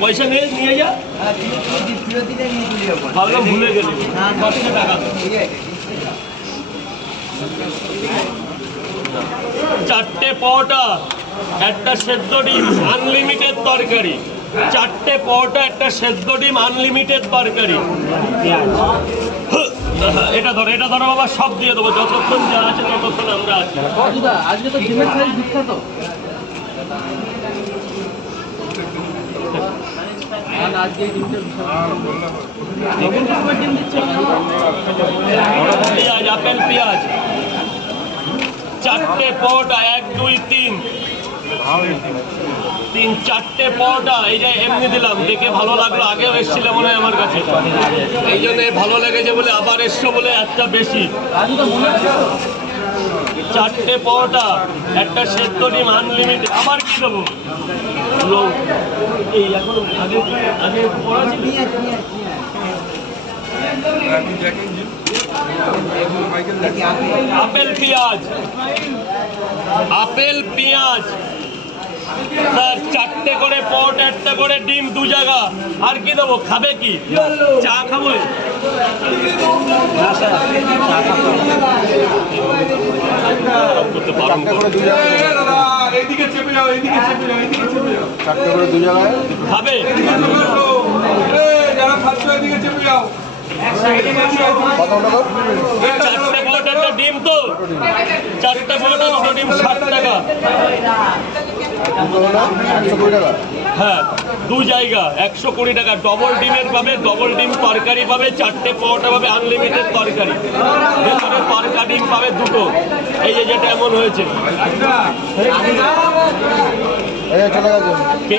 পয়সা নিয়ে নিয়ে যা। ভাবলাম ভুলে গেলি। পাঁচশো টাকা। চারটে পরোটা একটা সেদ্ধ ডিম আনলিমিটেড তরকারি। চারটে পরোটা একটা সেদ্ধ ডিম আনলিমিটেড তরকারি। এটা ধরো এটা ধরো বাবা সব দিয়ে দেবো। যতক্ষণ যা আছে ততক্ষণ আমরা আছি। আজকে তো ডিমের সাইজ বিখ্যাত। পেঁয়াজ আপেল পেঁয়াজ চারটে পরোটা, এক, দুই, তিন। তিন, চারটে পরোটা, এই যে এমনি দিলাম, দেখে ভালো লাগল, আগেও এসেছিল মনে হয় আমার কাছে। এই জন্য ভালো লেগেছে বলে আবার এসছো বলে একটা বেশি রাজু তো মনে হচ্ছে তো? চারটে পরোটা একটা সেদ্ধ ডিম আনলিমিটেড আবার কি দেবো? এই এখন আগে আগে পড়া আপেল। পেঁয়াজ। আপেল পেঁয়াজ। স্যার চারটে করে পট একটা করে ডিম দু জায়গা। আর কি দেবো? খাবে কি? চা খাব। করতে চেপে যাও এদিকে চেপে যাও এইদিকে চেপে যাও চারটে করে দু জায়গায় খাবে যারা খাচ্ছ এদিকে চেপে যাও। চারটে একটা ডিম তো চারটে পট দুটো ডিম ষাট টাকা হ্যাঁ দু জায়গা একশো কুড়ি টাকা। ডবল ডিমের পাবে ডবল ডিম তরকারি পাবে চারটে পরোটা পাবে আনলিমিটেড তরকারি। ভেতরে তরকা ডিম পাবে দুটো। এই যে যেটা এমন হয়েছে। কে?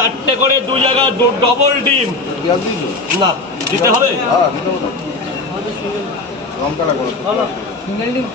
চারটে করে দু জায়গা ডবল ডিম। না দিতে হবে? হ্যাঁ দিতে হবে লঙ্কা লাগবে না। সিঙ্গেল ডিম।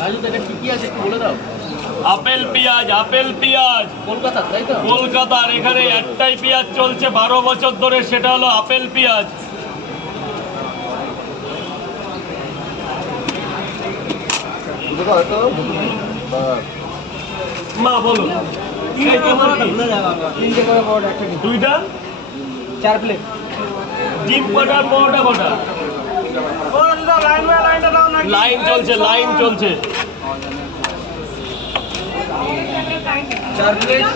রাজু তো এটা ঠিকই আছে একটু বলে দাও। আপেল পেঁয়াজ আপেল পেঁয়াজ। কলকাতা কলকাতার এখানে একটাই পেঁয়াজ চলছে বারো বছর ধরে সেটা হলো আপেল পেঁয়াজ। দুটো দাও একটা দাও, দুটো দাও। হ্যাঁ। মা বলো। দুইটা? চার প্লেট ডিম কটা পরোটা কটা লাইন চলছে লাইন চলছে। চার প্লেট